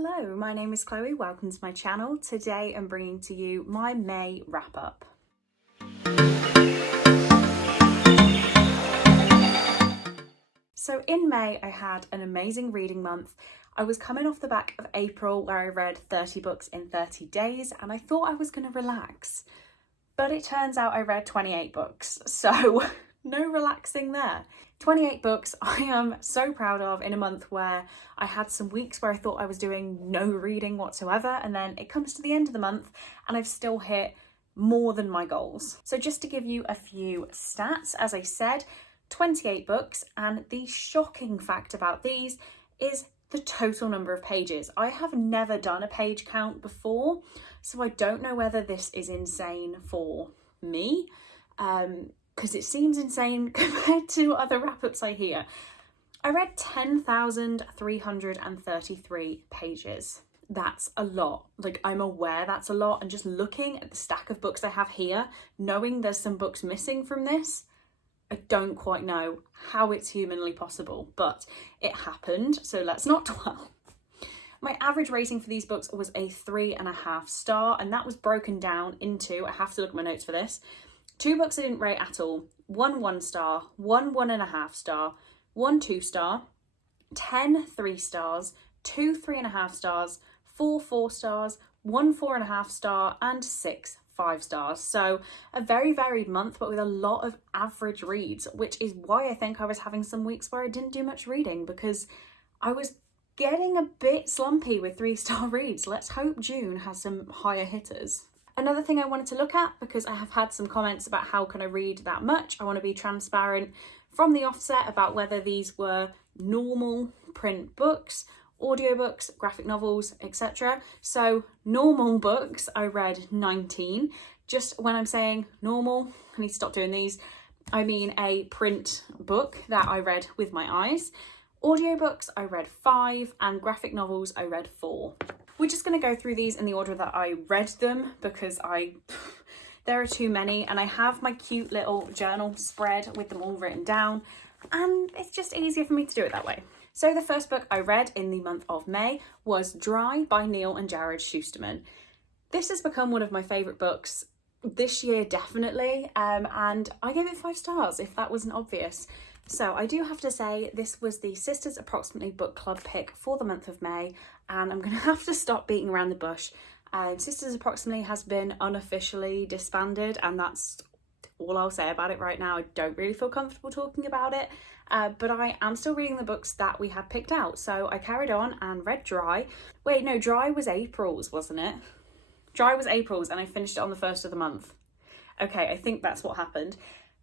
Hello, my name is Chloe. Welcome to my channel. Today I'm bringing to you my May wrap up. So in May I had an amazing reading month. I was coming off the back of April where I read 30 books in 30 days and I thought I was going to relax. But it turns out I read 28 books, so no relaxing there. 28 books I am so proud of in a month where I had some weeks where I thought I was doing no reading whatsoever, and then it comes to the end of the month and I've still hit more than my goals. So just to give you a few stats, as I said, 28 books, and the shocking fact about these is the total number of pages. I have never done a page count before, so I don't know whether this is insane for me, because it seems insane compared to other wrap-ups I hear. I read 10,333 pages. That's a lot. Like, I'm aware that's a lot, and just looking at the stack of books I have here, knowing there's some books missing from this, I don't quite know how it's humanly possible, but it happened, so let's not dwell. My average rating for these books was a 3.5 star, and that was broken down into, I have to look at my notes for this, 2 books I didn't rate at all, 1 1 star, 1 1.5 star, 1 2 star, 10 3 stars, 2 3.5 stars, 4 4 stars, 1 4.5 star, and 6 5 stars. So a very varied month, but with a lot of average reads, which is why I think I was having some weeks where I didn't do much reading, because I was getting a bit slumpy with 3-star reads. Let's hope June has some higher hitters. Another thing I wanted to look at, because I have had some comments about how can I read that much, I want to be transparent from the offset about whether these were normal print books, audiobooks, graphic novels, etc. So normal books, I read 19. Just when I'm saying normal, I need to stop doing these. I mean a print book that I read with my eyes. Audiobooks, I read 5, and graphic novels, I read 4. We're just going to go through these in the order that I read them, because there are too many, and I have my cute little journal spread with them all written down, and it's just easier for me to do it that way. So the first book I read in the month of May was Dry by Neil and Jared Schusterman. This has become one of my favourite books this year, definitely, and I gave it 5 stars, if that wasn't obvious. So I do have to say this was the Sisters Approximately book club pick for the month of May, and I'm going to have to stop beating around the bush. Sisters Approximately has been unofficially disbanded, and that's all I'll say about it right now. I don't really feel comfortable talking about it. But I am still reading the books that we had picked out. So I carried on and read Dry. Wait, no, Dry was April's, wasn't it? Dry was April's, and I finished it on the 1st of the month. Okay, I think that's what happened.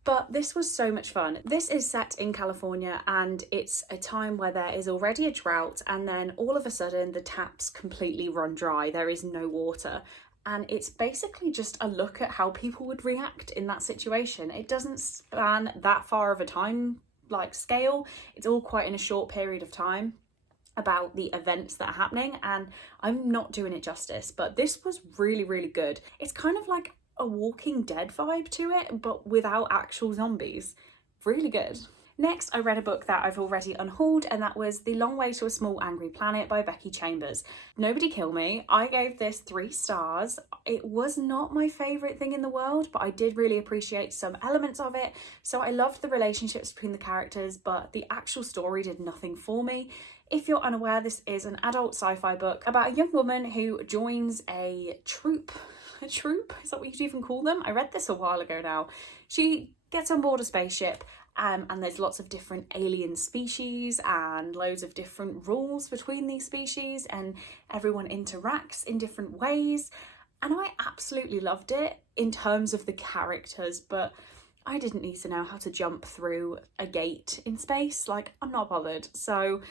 But this was so much fun. This is set in California, and it's a time where there is already a drought, and then all of a sudden the taps completely run dry. There is no water. And it's basically just a look at how people would react in that situation. It doesn't span that far of a time scale. It's all quite in a short period of time about the events that are happening, and I'm not doing it justice, but this was really, really good. It's kind of like a Walking Dead vibe to it, but without actual zombies. Really good. Next, I read a book that I've already unhauled, and that was The Long Way to a Small Angry Planet by Becky Chambers. Nobody kill me. I gave this 3 stars. It was not my favourite thing in the world, but I did really appreciate some elements of it. So I loved the relationships between the characters, but the actual story did nothing for me. If you're unaware, this is an adult sci-fi book about a young woman who joins a troop? Is that what you'd even call them? I read this a while ago now. She gets on board a spaceship, and there's lots of different alien species and loads of different rules between these species, and everyone interacts in different ways. And I absolutely loved it in terms of the characters, but I didn't need to know how to jump through a gate in space. Like, I'm not bothered. So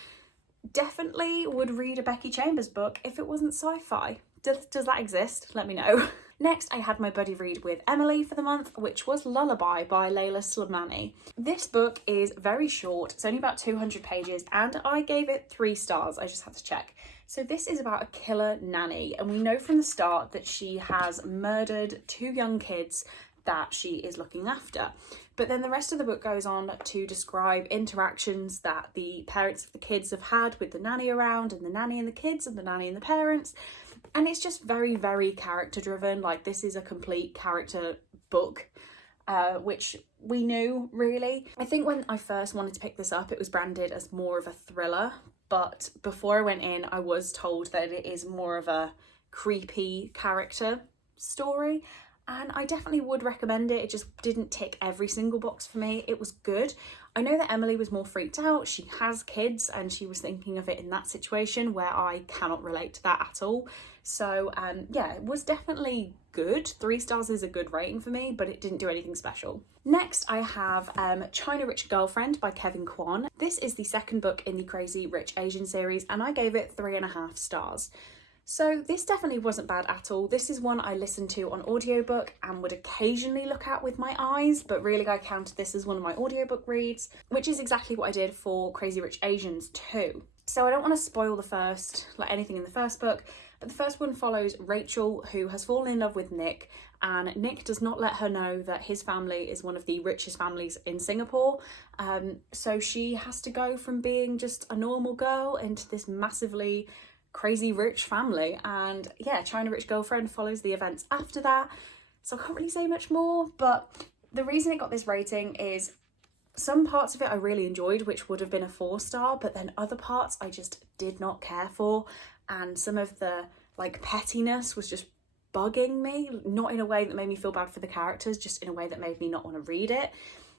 definitely would read a Becky Chambers book if it wasn't sci-fi. Does that exist? Let me know. Next, I had my buddy read with Emily for the month, which was Lullaby by Layla Slimani. This book is very short. It's only about 200 pages, and I gave it 3 stars. I just had to check. So this is about a killer nanny, and we know from the start that she has murdered 2 young kids that she is looking after. But then the rest of the book goes on to describe interactions that the parents of the kids have had with the nanny around, and the nanny and the kids, and the nanny and the parents. And it's just very, very character driven. Like, this is a complete character book, which we knew, really. I think when I first wanted to pick this up, it was branded as more of a thriller, but before I went in, I was told that it is more of a creepy character story, and I definitely would recommend it. It just didn't tick every single box for me. It was good. I know that Emily was more freaked out. She has kids, and she was thinking of it in that situation where I cannot relate to that at all. So yeah, it was definitely good. 3 stars is a good rating for me, but it didn't do anything special. Next, I have China Rich Girlfriend by Kevin Kwan. This is the second book in the Crazy Rich Asian series, and I gave it 3.5 stars. So this definitely wasn't bad at all. This is one I listened to on audiobook and would occasionally look at with my eyes, but really I counted this as one of my audiobook reads, which is exactly what I did for Crazy Rich Asians too. So I don't want to spoil anything in the first book, but the first one follows Rachel, who has fallen in love with Nick, and Nick does not let her know that his family is one of the richest families in Singapore. So she has to go from being just a normal girl into this massively crazy rich family, and yeah, China Rich Girlfriend follows the events after that, so I can't really say much more. But the reason it got this rating is some parts of it I really enjoyed, which would have been a 4-star, but then other parts I just did not care for, and some of the pettiness was just bugging me, not in a way that made me feel bad for the characters, just in a way that made me not want to read it.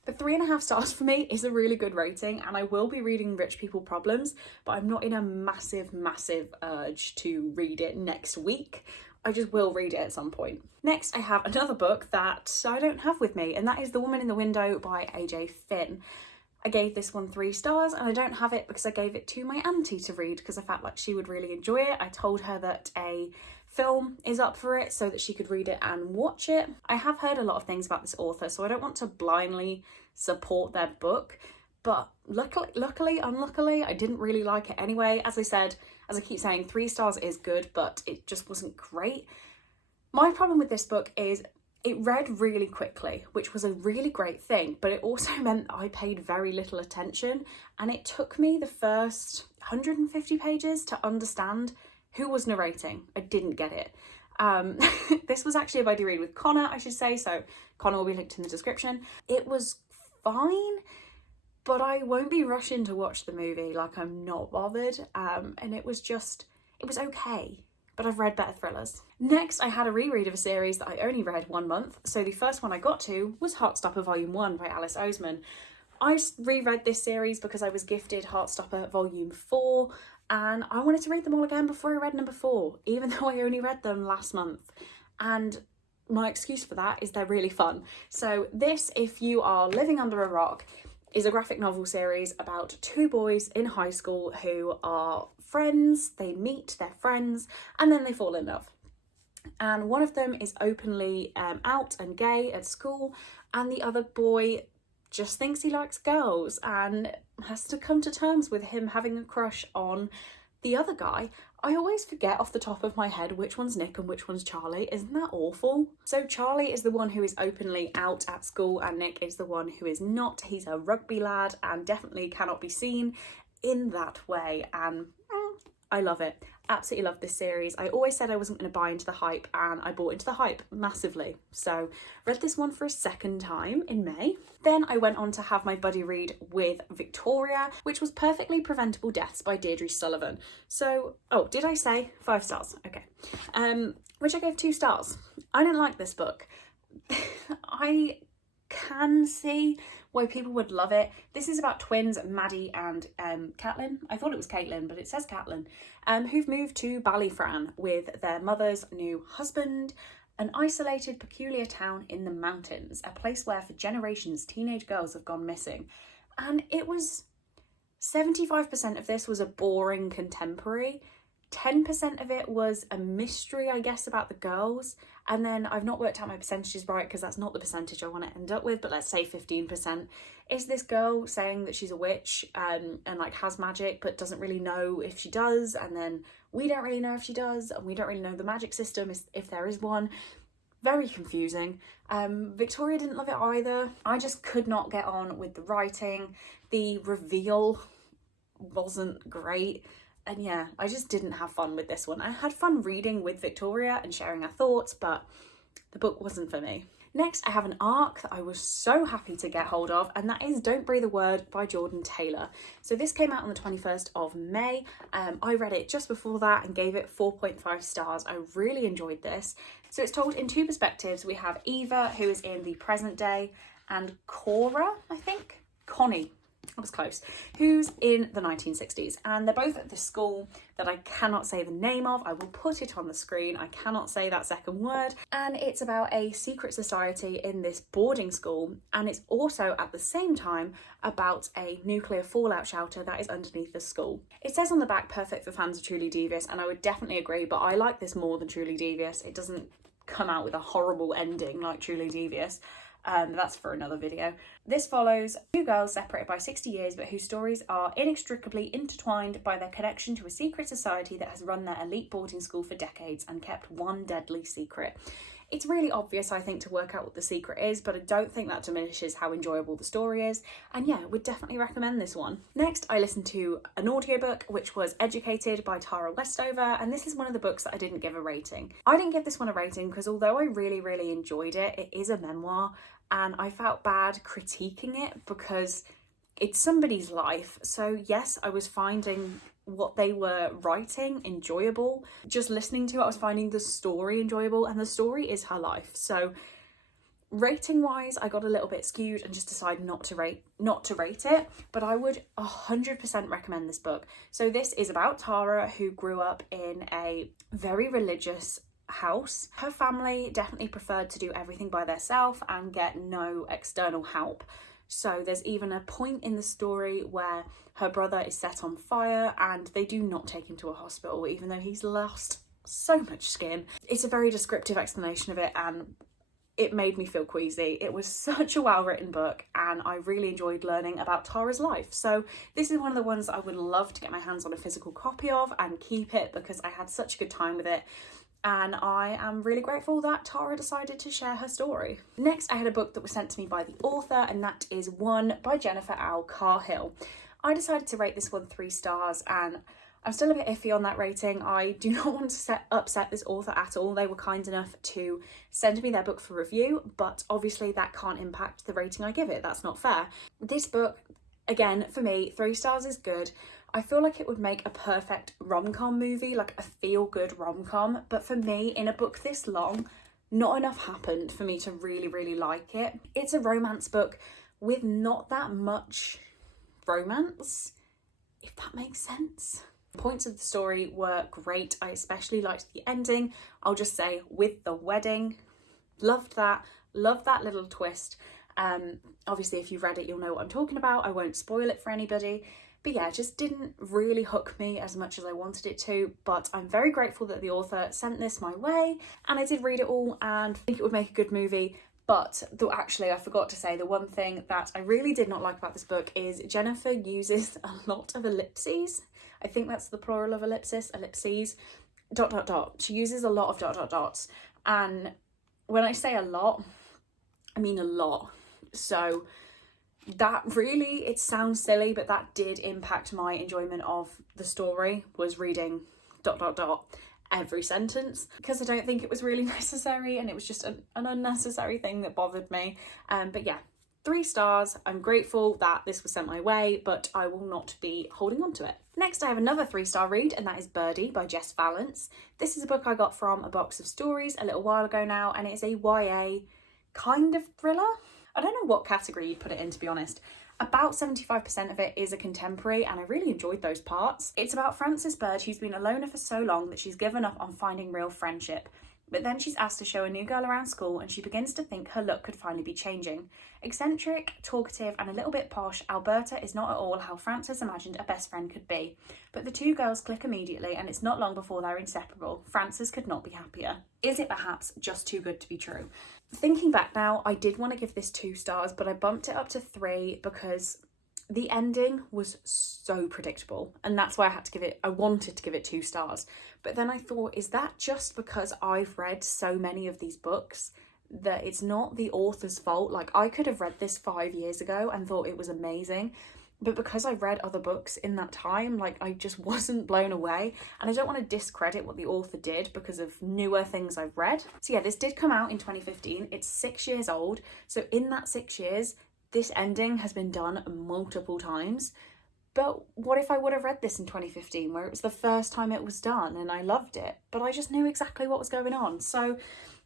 But 3.5 stars for me is a really good rating, and I will be reading Rich People Problems, but I'm not in a massive urge to read it next week. I just will read it at some point. Next, I have another book that I don't have with me, and that is The Woman in the Window by AJ Finn. I gave this one 3 stars, and I don't have it because I gave it to my auntie to read because I felt like she would really enjoy it. I told her that a film is up for it so that she could read it and watch it. I have heard a lot of things about this author, so I don't want to blindly support their book, but luckily, unluckily, I didn't really like it anyway. As I keep saying, 3 stars is good, but it just wasn't great. My problem with this book is it read really quickly, which was a really great thing, but it also meant that I paid very little attention, and it took me the first 150 pages to understand who was narrating. I didn't get it. This was actually a buddy read with Connor, I should say, so Connor will be linked in the description. It was fine, but I won't be rushing to watch the movie, I'm not bothered, and it was okay, but I've read better thrillers. Next, I had a reread of a series that I only read 1 month, so the first one I got to was Heartstopper Volume 1 by Alice Oseman. I reread this series because I was gifted Heartstopper Volume 4, and I wanted to read them all again before I read number 4, even though I only read them last month. And my excuse for that is they're really fun. So this, if you are living under a rock, is a graphic novel series about 2 boys in high school who are friends. They meet, they're friends, and then they fall in love. And one of them is openly out and gay at school, and the other boy just thinks he likes girls and has to come to terms with him having a crush on the other guy. I always forget off the top of my head which one's Nick and which one's Charlie. Isn't that awful? So Charlie is the one who is openly out at school, and Nick is the one who is not. He's a rugby lad and definitely cannot be seen in that way, and I love it. Absolutely love this series. I always said I wasn't going to buy into the hype, and I bought into the hype massively. So read this one for a second time in May. Then I went on to have my buddy read with Victoria, which was Perfectly Preventable Deaths by Deirdre Sullivan. So, oh, did I say 5 stars? Okay. Which I gave 2 stars. I didn't like this book. I can see why people would love it. This is about twins Maddie and Caitlin. I thought it was Caitlin, but it says Caitlin, who've moved to Ballyfran with their mother's new husband, an isolated, peculiar town in the mountains, a place where for generations teenage girls have gone missing. And it was 75% of this was a boring contemporary. 10% of it was a mystery, I guess, about the girls. And then I've not worked out my percentages right because that's not the percentage I want to end up with, but let's say 15%. Is this girl saying that she's a witch and has magic but doesn't really know if she does, and then we don't really know if she does, and we don't really know the magic system if there is one. very confusing. Victoria didn't love it either. I just could not get on with the writing. The reveal wasn't great. And yeah, I just didn't have fun with this one. I had fun reading with Victoria and sharing our thoughts, but the book wasn't for me. Next, I have an ARC that I was so happy to get hold of, and that is Don't Breathe a Word by Jordan Taylor. So this came out on the 21st of May. I read it just before that and gave it 4.5 stars. I really enjoyed this. So it's told in two perspectives. We have Eva, who is in the present day, and Connie, I was close, who's in the 1960s, and they're both at this school that I cannot say the name of. I will put it on the screen. I cannot say that second word. And it's about a secret society in this boarding school, and it's also at the same time about a nuclear fallout shelter that is underneath the school. It says on the back, perfect for fans of Truly Devious, and I would definitely agree, but I like this more than Truly Devious. It doesn't come out with a horrible ending like Truly Devious. That's for another video. This follows two girls separated by 60 years, but whose stories are inextricably intertwined by their connection to a secret society that has run their elite boarding school for decades and kept one deadly secret. It's really obvious, I think, to work out what the secret is, but I don't think that diminishes how enjoyable the story is. And yeah, would definitely recommend this one. Next, I listened to an audiobook, which was Educated by Tara Westover, and this is one of the books that I didn't give a rating. I didn't give this one a rating because although I really enjoyed it, it is a memoir, and I felt bad critiquing it because it's somebody's life. So yes, I was finding what they were writing enjoyable. Just listening to it, I was finding the story enjoyable, and the story is her life. So rating wise, I got a little bit skewed and just decided not to rate it, but I would 100% recommend this book. So this is about Tara, who grew up in a very religious house. Her family definitely preferred to do everything by themselves and get no external help. So there's even a point in the story where her brother is set on fire and they do not take him to a hospital, even though he's lost so much skin. It's a very descriptive explanation of it, and it made me feel queasy. It was such a well-written book, and I really enjoyed learning about Tara's life. So this is one of the ones that I would love to get my hands on a physical copy of and keep it, because I had such a good time with it. And I am really grateful that Tara decided to share her story. Next, I had a book that was sent to me by the author, and that is One by Jennifer L. Carhill. I decided to rate this one 3 stars, and I'm still a bit iffy on that rating. I do not want to upset this author at all. They were kind enough to send me their book for review, but obviously that can't impact the rating I give it. That's not fair. This book, again, for me, 3 stars is good. I feel like it would make a perfect rom-com movie, like a feel-good rom-com. But for me, in a book this long, not enough happened for me to really like it. It's a romance book with not that much romance, if that makes sense. Points of the story were great. I especially liked the ending. I'll just say, with the wedding, loved that little twist. Obviously, if you've read it, you'll know what I'm talking about. I won't spoil it for anybody. But yeah, it just didn't really hook me as much as I wanted it to, but I'm very grateful that the author sent this my way, and I did read it all and think it would make a good movie. But actually, I forgot to say, the one thing that I really did not like about this book is Jennifer uses a lot of ellipses. I think that's the plural of ellipses. She uses a lot of ... dots. And when I say a lot, I mean a lot. So that really, it sounds silly, but that did impact my enjoyment of the story, was reading ... every sentence, because I don't think it was really necessary, and it was just an unnecessary thing that bothered me. But yeah, 3 stars. I'm grateful that this was sent my way, but I will not be holding on to it. Next, I have another 3-star read, and that is Birdie by Jess Vallance. This is a book I got from a box of stories a little while ago now, and it's a YA kind of thriller. I don't know what category you'd put it in, to be honest. About 75% of it is a contemporary, and I really enjoyed those parts. It's about Frances Bird, who's been a loner for so long that she's given up on finding real friendship. But then she's asked to show a new girl around school, and she begins to think her look could finally be changing. Eccentric, talkative, and a little bit posh, Alberta is not at all how Frances imagined a best friend could be. But the two girls click immediately, and it's not long before they're inseparable. Frances could not be happier. Is it perhaps just too good to be true? Thinking back now, I did want to give this 2 stars, but I bumped it up to 3 because The ending was so predictable, and that's why I wanted to give it 2 stars. But then I thought, is that just because I've read so many of these books that it's not the author's fault? Like, I could have read this 5 years ago and thought it was amazing, but because I've read other books in that time, like, I just wasn't blown away. And I don't want to discredit what the author did because of newer things I've read. So yeah, this did come out in 2015. It's 6 years old. So in that 6 years, this ending has been done multiple times. But what if I would have read this in 2015, where it was the first time it was done and I loved it, but I just knew exactly what was going on? So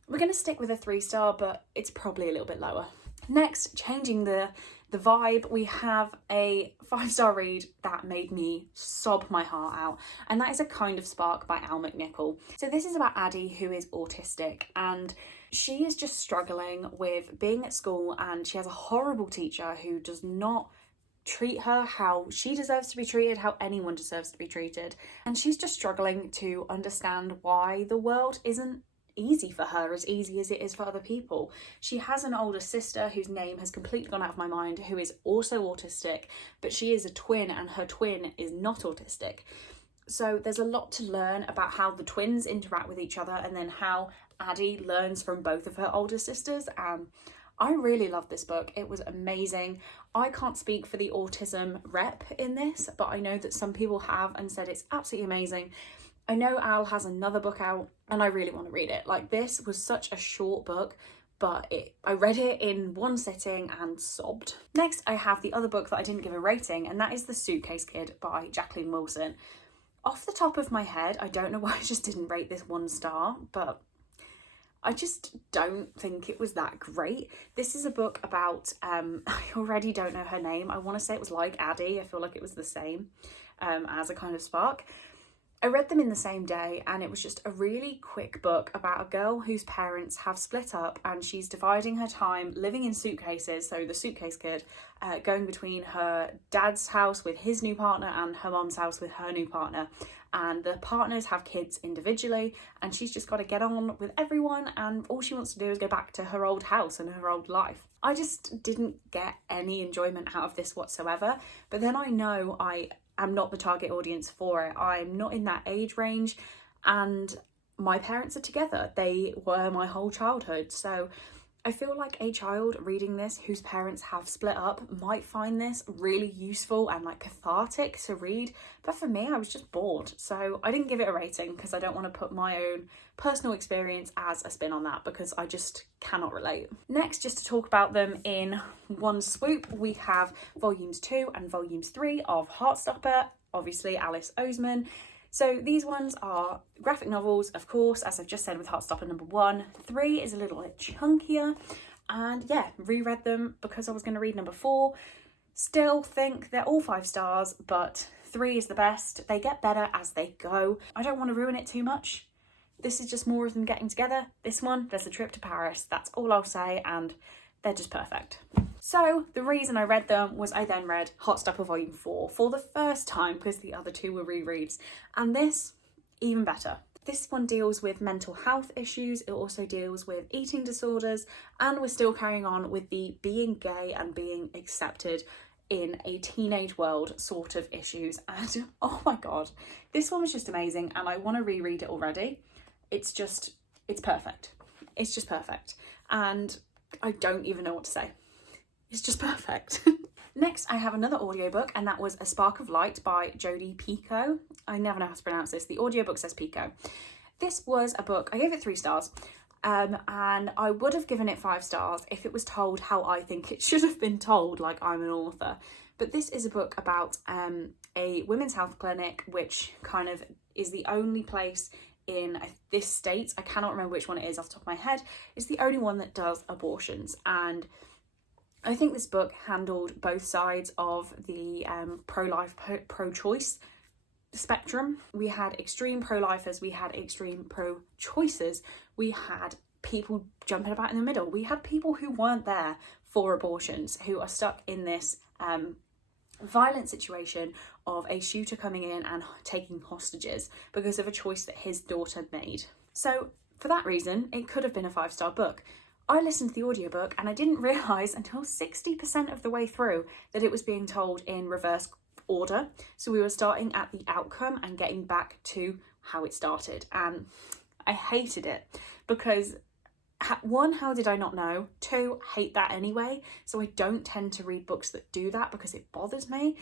we're going to stick with a 3-star, but it's probably a little bit lower. Next, changing the vibe, we have a 5-star read that made me sob my heart out, and that is A Kind of Spark by Al McNichol. So this is about Addie, who is autistic, and she is just struggling with being at school, and she has a horrible teacher who does not treat her how she deserves to be treated, how anyone deserves to be treated. And she's just struggling to understand why the world isn't easy for her, as easy as it is for other people. She has an older sister whose name has completely gone out of my mind, who is also autistic, but she is a twin and her twin is not autistic. So there's a lot to learn about how the twins interact with each other, and then how Addie learns from both of her older sisters. I really love this book. It was amazing. I can't speak for the autism rep in this, but I know that some people have and said it's absolutely amazing. I know Al has another book out and I really want to read it. Like, this was such a short book, but I read it in one sitting and sobbed. Next, I have the other book that I didn't give a rating, and that is The Suitcase Kid by Jacqueline Wilson. Off the top of my head, I don't know why I just didn't rate this 1 star, but I just don't think it was that great. This is a book about, I already don't know her name. I want to say it was like Addie. I feel like it was the same as A Kind of Spark. I read them in the same day, and it was just a really quick book about a girl whose parents have split up, and she's dividing her time living in suitcases, so the Suitcase Kid, going between her dad's house with his new partner and her mom's house with her new partner. And the partners have kids individually, and she's just got to get on with everyone, and all she wants to do is go back to her old house and her old life. I just didn't get any enjoyment out of this whatsoever, but then I know I'm not the target audience for it. I'm not in that age range, and my parents are together. They were my whole childhood. So I feel like a child reading this whose parents have split up might find this really useful and like cathartic to read. But for me, I was just bored. So I didn't give it a rating because I don't want to put my own personal experience as a spin on that, because I just cannot relate. Next, just to talk about them in one swoop, we have volumes 2 and volumes 3 of Heartstopper, obviously Alice Oseman. So these ones are graphic novels, of course, as I've just said with Heartstopper number 1. 3 is a little bit chunkier, and yeah, reread them because I was going to read number 4. Still think they're all 5 stars, but 3 is the best. They get better as they go. I don't want to ruin it too much. This is just more of them getting together. This one, there's a trip to Paris. That's all I'll say, and they're just perfect. So the reason I read them was I then read Hotstopper Volume 4 for the first time, because the other 2 were rereads, and this, even better. This one deals with mental health issues, it also deals with eating disorders, and we're still carrying on with the being gay and being accepted in a teenage world sort of issues. And oh my god, this one was just amazing, and I want to reread it already. It's perfect. It's just perfect. And I don't even know what to say. It's just perfect. Next, I have another audiobook, and that was A Spark of Light by Jodi Picoult. I never know how to pronounce this. The audiobook says Pico. This was a book, I gave it 3 stars, and I would have given it 5 stars if it was told how I think it should have been told, like I'm an author. But this is a book about a women's health clinic, which kind of is the only place in this state, I cannot remember which one it is off the top of my head, it's the only one that does abortions. And I think this book handled both sides of the pro-life, pro-choice spectrum. We had extreme pro-lifers, we had extreme pro-choicers, we had people jumping about in the middle, we had people who weren't there for abortions, who are stuck in this violent situation of a shooter coming in and taking hostages because of a choice that his daughter made. So for that reason, it could have been a 5-star book. I listened to the audiobook and I didn't realise until 60% of the way through that it was being told in reverse order. So we were starting at the outcome and getting back to how it started. And I hated it because, one, how did I not know? Two, hate that anyway. So I don't tend to read books that do that because it bothers me.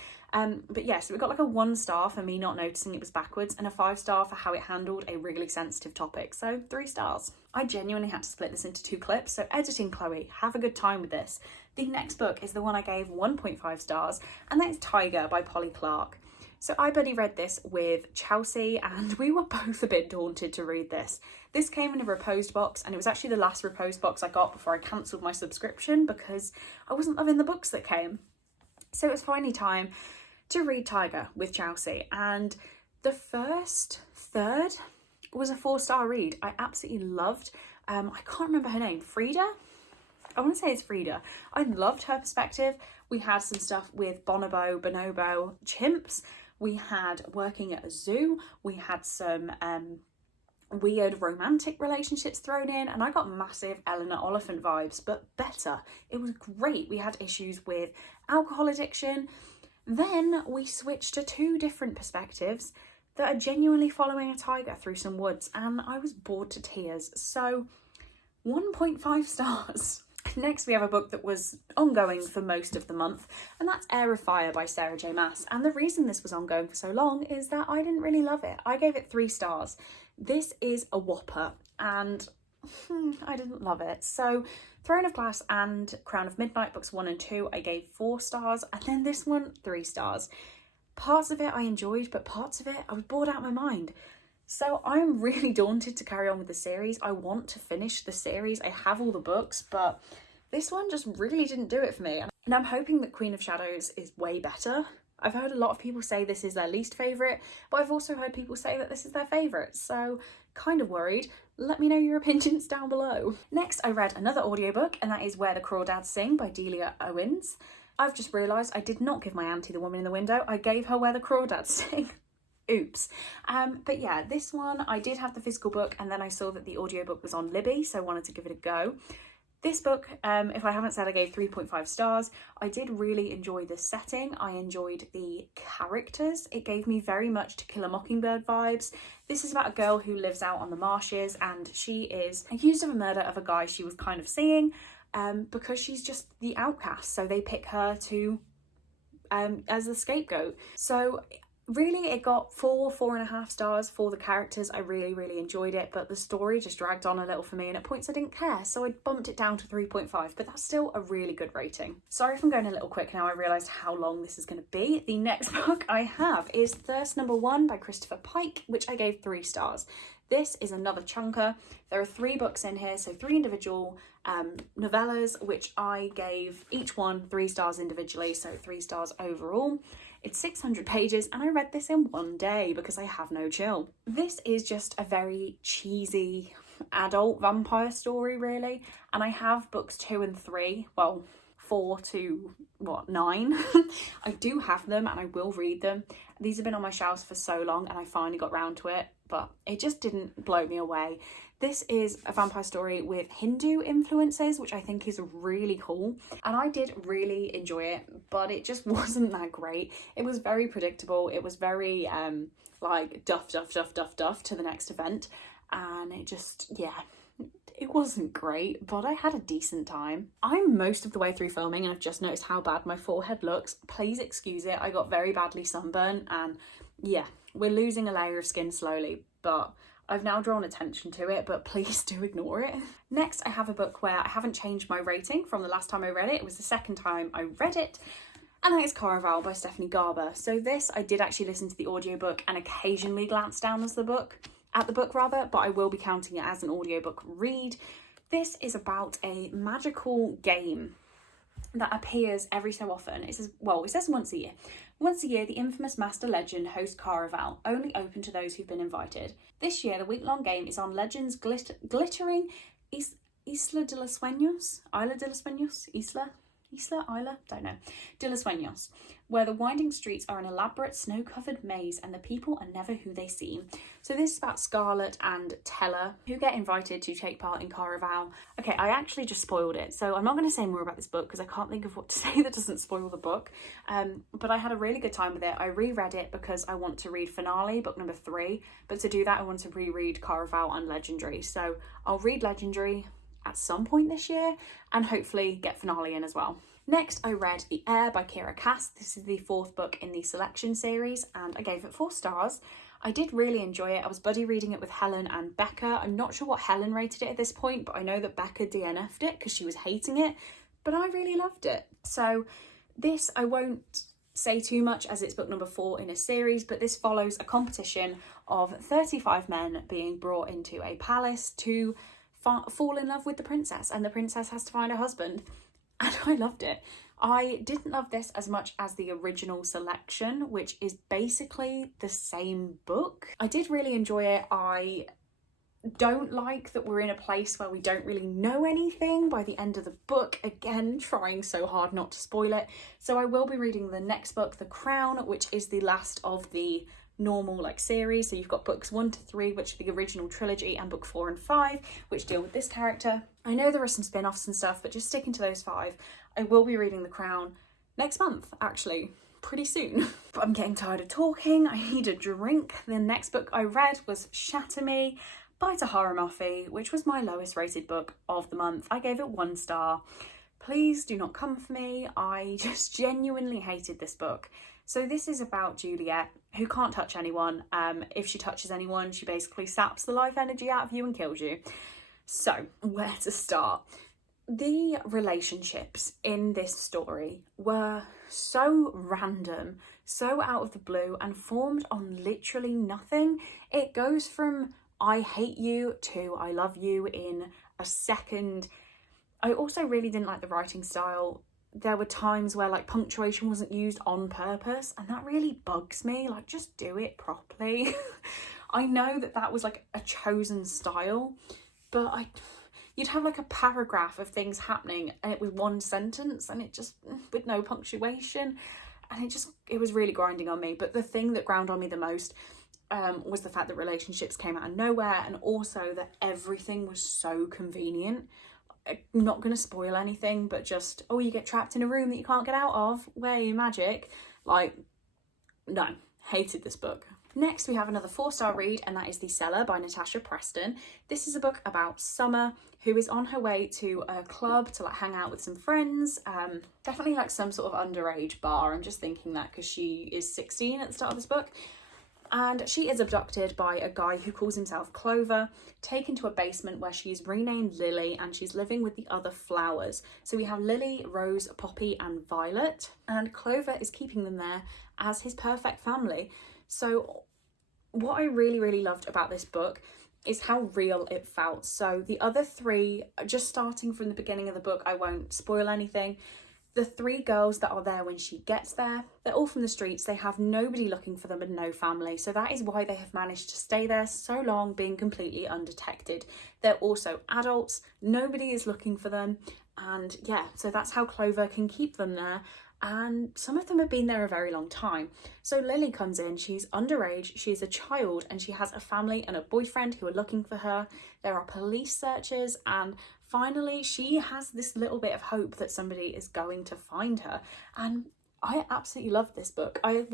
But yeah, so we got like a 1 star for me not noticing it was backwards and a 5 star for how it handled a really sensitive topic. So 3 stars. I genuinely had to split this into 2 clips. So editing Chloe, have a good time with this. The next book is the one I gave 1.5 stars, and that's Tiger by Polly Clark. So I buddy read this with Chelsea and we were both a bit daunted to read this. This came in a reposed box and it was actually the last reposed box I got before I cancelled my subscription because I wasn't loving the books that came. So it was finally time to read Tiger with Chelsea, and the first third was a 4-star read. I absolutely loved, I can't remember her name, Frida? I want to say it's Frida. I loved her perspective. We had some stuff with bonobo, chimps. We had working at a zoo. We had some weird romantic relationships thrown in, and I got massive Eleanor Oliphant vibes, but better. It was great. We had issues with alcohol addiction. Then we switched to 2 different perspectives that are genuinely following a tiger through some woods, and I was bored to tears. So 1.5 stars. Next, we have a book that was ongoing for most of the month, and that's Heir of Fire by Sarah J. Maas. And the reason this was ongoing for so long is that I didn't really love it. I gave it 3 stars. This is a whopper, and I didn't love it. So Throne of Glass and Crown of Midnight, books 1 and 2, I gave 4 stars, and then this one, 3 stars. Parts of it I enjoyed, but parts of it I was bored out of my mind. So I'm really daunted to carry on with the series. I want to finish the series. I have all the books, but this one just really didn't do it for me. And I'm hoping that Queen of Shadows is way better. I've heard a lot of people say this is their least favourite, but I've also heard people say that this is their favourite. So kind of worried. Let me know your opinions down below. Next, I read another audiobook, and that is Where the Crawdads Sing by Delia Owens. I've just realised I did not give my auntie The Woman in the Window. I gave her Where the Crawdads Sing. Oops. But yeah, this one, I did have the physical book, and then I saw that the audiobook was on Libby, so I wanted to give it a go. This book, if I haven't said, I gave 3.5 stars. I did really enjoy the setting. I enjoyed the characters. It gave me very much To Kill a Mockingbird vibes. This is about a girl who lives out on the marshes, and she is accused of a murder of a guy she was kind of seeing because she's just the outcast. So they pick her to as the scapegoat. So really, it got 4.5 stars for the characters. I really enjoyed it, but the story just dragged on a little for me, and at points I didn't care, so I bumped it down to 3.5, but that's still a really good rating. Sorry if I'm going a little quick now. I realised how long this is going to be. The next book I have is Thirst No. 1 by Christopher Pike, which I gave 3 stars. This is another chunker. There are 3 books in here, so 3 individual novellas, which I gave each one 3 stars individually, so 3 stars overall. It's 600 pages, and I read this in 1 day because I have no chill. This is just a very cheesy adult vampire story, really, and I have books 2 and 3, well, 4 to 9. I do have them and I will read them. These have been on my shelves for so long, and I finally got round to it, but it just didn't blow me away. This is a vampire story with Hindu influences, which I think is really cool, and I did really enjoy it, but it just wasn't that great. It was very predictable. It was very like duff to the next event, and it just, yeah, it wasn't great, but I had a decent time. I'm most of the way through filming, and I've just noticed how bad my forehead looks. Please excuse it. I got very badly sunburned, and yeah, we're losing a layer of skin slowly, but I've now drawn attention to it, but please do ignore it. Next, I have a book where I haven't changed my rating from the last time I read it. It was the second time I read it, and that is Caraval by Stephanie Garber. So this, I did actually listen to the audiobook and occasionally glance down at the book, but I will be counting it as an audiobook read. This is about a magical game that appears every so often. It says once a year. Once a year, the infamous Master Legend hosts Caraval, only open to those who've been invited. This year, the week-long game is on Legend's glittering Isla de los Sueños? Isla de los Sueños? Isla? Don't know. De los Sueños. where the winding streets are an elaborate snow-covered maze and the people are never who they seem. So this is about Scarlett and Teller, who get invited to take part in Caraval. Okay, I actually just spoiled it, so I'm not going to say more about this book because I can't think of what to say that doesn't spoil the book. But I had a really good time with it. I reread it because I want to read Finale, book number 3, but to do that I want to reread Caraval and Legendary. So I'll read Legendary at some point this year and hopefully get Finale in as well. Next, I read The Heir by Kira Cass. This is the 4th book in the Selection series and I gave it 4 stars. I did really enjoy it. I was buddy reading it with Helen and Becca. I'm not sure what Helen rated it at this point, but I know that Becca DNF'd it because she was hating it, but I really loved it. So this, I won't say too much as it's book number 4 in a series, but this follows a competition of 35 men being brought into a palace to fall in love with the princess, and the princess has to find a husband. And I loved it. I didn't love this as much as the original Selection, which is basically the same book. I did really enjoy it. I don't like that we're in a place where we don't really know anything by the end of the book. Again, trying so hard not to spoil it. So I will be reading the next book, The Crown, which is the last of the normal series. So you've got books 1 to 3, which are the original trilogy, and book 4 and 5, which deal with this character. I know there are some spin-offs and stuff, but just sticking to those 5. I will be reading The Crown next month, actually, pretty soon. But I'm getting tired of talking. I need a drink. The next book I read was Shatter Me by Tahara Moffi, which was my lowest rated book of the month. I gave it 1 star. Please do not come for me. I just genuinely hated this book. So this is about Juliet, who can't touch anyone. If she touches anyone, she basically saps the life energy out of you and kills you. So where to start? The relationships in this story were so random, so out of the blue, and formed on literally nothing. It goes from I hate you to I love you in a second. I also really didn't like the writing style. There were times where punctuation wasn't used on purpose, and that really bugs me. Just do it properly. I know that was a chosen style, but you'd have a paragraph of things happening and it was 1 sentence and it just with no punctuation, and it was really grinding on me. But the thing that ground on me the most was the fact that relationships came out of nowhere, and also that everything was so convenient. I'm not going to spoil anything, but just, oh, you get trapped in a room that you can't get out of, where you magic. No, hated this book. Next, we have another 4-star read, and that is The Cellar by Natasha Preston. This is a book about Summer, who is on her way to a club to hang out with some friends. Definitely some sort of underage bar. I'm just thinking that because she is 16 at the start of this book. And she is abducted by a guy who calls himself Clover, taken to a basement where she's renamed Lily, and she's living with the other flowers. So we have Lily, Rose, Poppy and Violet, and Clover is keeping them there as his perfect family. So what I really, really loved about this book is how real it felt. So the other 3, just starting from the beginning of the book, I won't spoil anything. The 3 girls that are there when she gets there, they're all from the streets. They have nobody looking for them and no family. So that is why they have managed to stay there so long, being completely undetected. They're also adults. Nobody is looking for them. And yeah, so that's how Clover can keep them there. And some of them have been there a very long time. So Lily comes in, she's underage, she's a child, and she has a family and a boyfriend who are looking for her. There are police searches, and finally she has this little bit of hope that somebody is going to find her. And I absolutely loved this book. I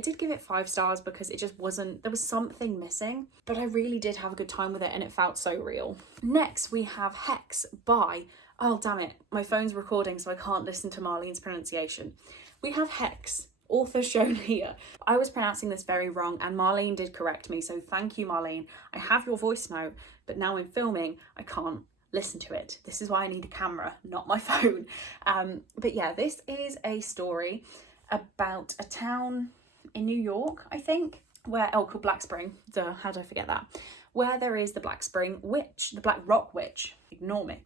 did give it 5 stars because it just wasn't, there was something missing, but I really did have a good time with it and it felt so real. Next we have Hex by, oh damn it, my phone's recording so I can't listen to Marlene's pronunciation. We have Hex, author shown here. I was pronouncing this very wrong and Marlene did correct me, so thank you Marlene. I have your voice note, but now I'm filming, I can't listen to it. This is why I need a camera, not my phone. But yeah, this is a story about a town in New York, I think, where, called Black Spring. Duh, how did I forget that? Where there is the Black Spring Witch, the Black Rock Witch, ignore me.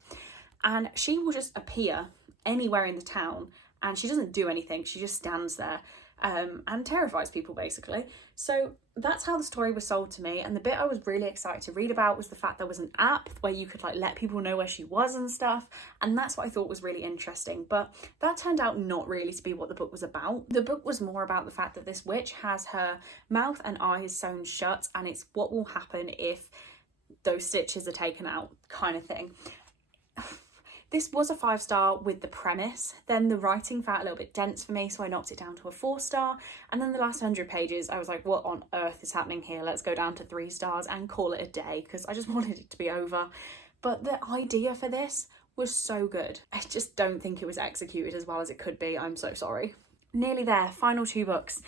And she will just appear anywhere in the town and she doesn't do anything, she just stands there. and terrifies people basically. So that's how the story was sold to me, and the bit I was really excited to read about was the fact there was an app where you could like let people know where she was and stuff, and that's what I thought was really interesting. But that turned out not really to be what the book was about. The book was more about the fact that this witch has her mouth and eyes sewn shut, and it's what will happen if those stitches are taken out, kind of thing. This was a 5-star with the premise, then the writing felt a little bit dense for me, so I knocked it down to a 4-star, and then the last 100 pages I was like, what on earth is happening here? Let's go down to 3 stars and call it a day, because I just wanted it to be over. But the idea for this was so good. I just don't think it was executed as well as it could be. I'm so sorry. Nearly there, final 2 books.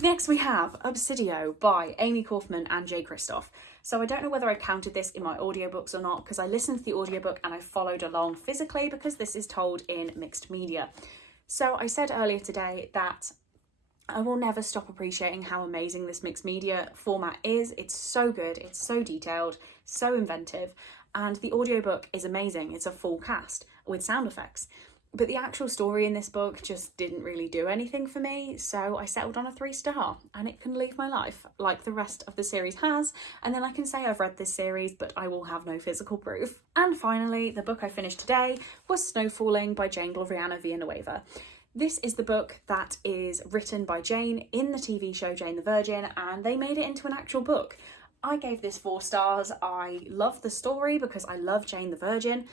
Next we have Obsidio by Amy Kaufman and Jay Kristoff. So I don't know whether I counted this in my audiobooks or not, because I listened to the audiobook and I followed along physically because this is told in mixed media. So I said earlier today that I will never stop appreciating how amazing this mixed media format is. It's so good, it's so detailed, so inventive, and the audiobook is amazing. It's a full cast with sound effects. But the actual story in this book just didn't really do anything for me, so I settled on a 3-star, and it can leave my life, like the rest of the series has, and then I can say I've read this series, but I will have no physical proof. And finally, the book I finished today was Snow Falling by Jane Gloriana Villanueva. This is the book that is written by Jane in the TV show Jane the Virgin, and they made it into an actual book. I gave this 4 stars. I love the story because I love Jane the Virgin.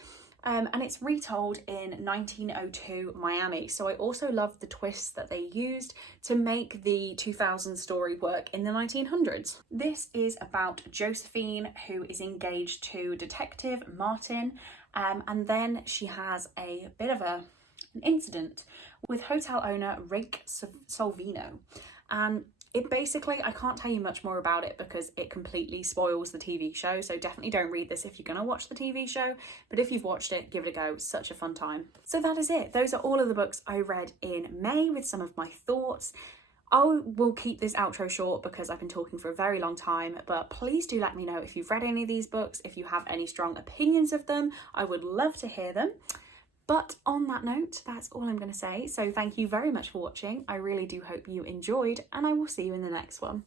And it's retold in 1902 Miami. So I also love the twists that they used to make the 2000 story work in the 1900s. This is about Josephine, who is engaged to Detective Martin, and then she has a bit of an incident with hotel owner Rake Salvino. It basically, I can't tell you much more about it because it completely spoils the TV show, so definitely don't read this if you're going to watch the TV show, but if you've watched it, give it a go. Such a fun time. So that is it. Those are all of the books I read in May with some of my thoughts. I will keep this outro short because I've been talking for a very long time, but please do let me know if you've read any of these books, if you have any strong opinions of them. I would love to hear them. But on that note, that's all I'm going to say. So thank you very much for watching. I really do hope you enjoyed, and I will see you in the next one.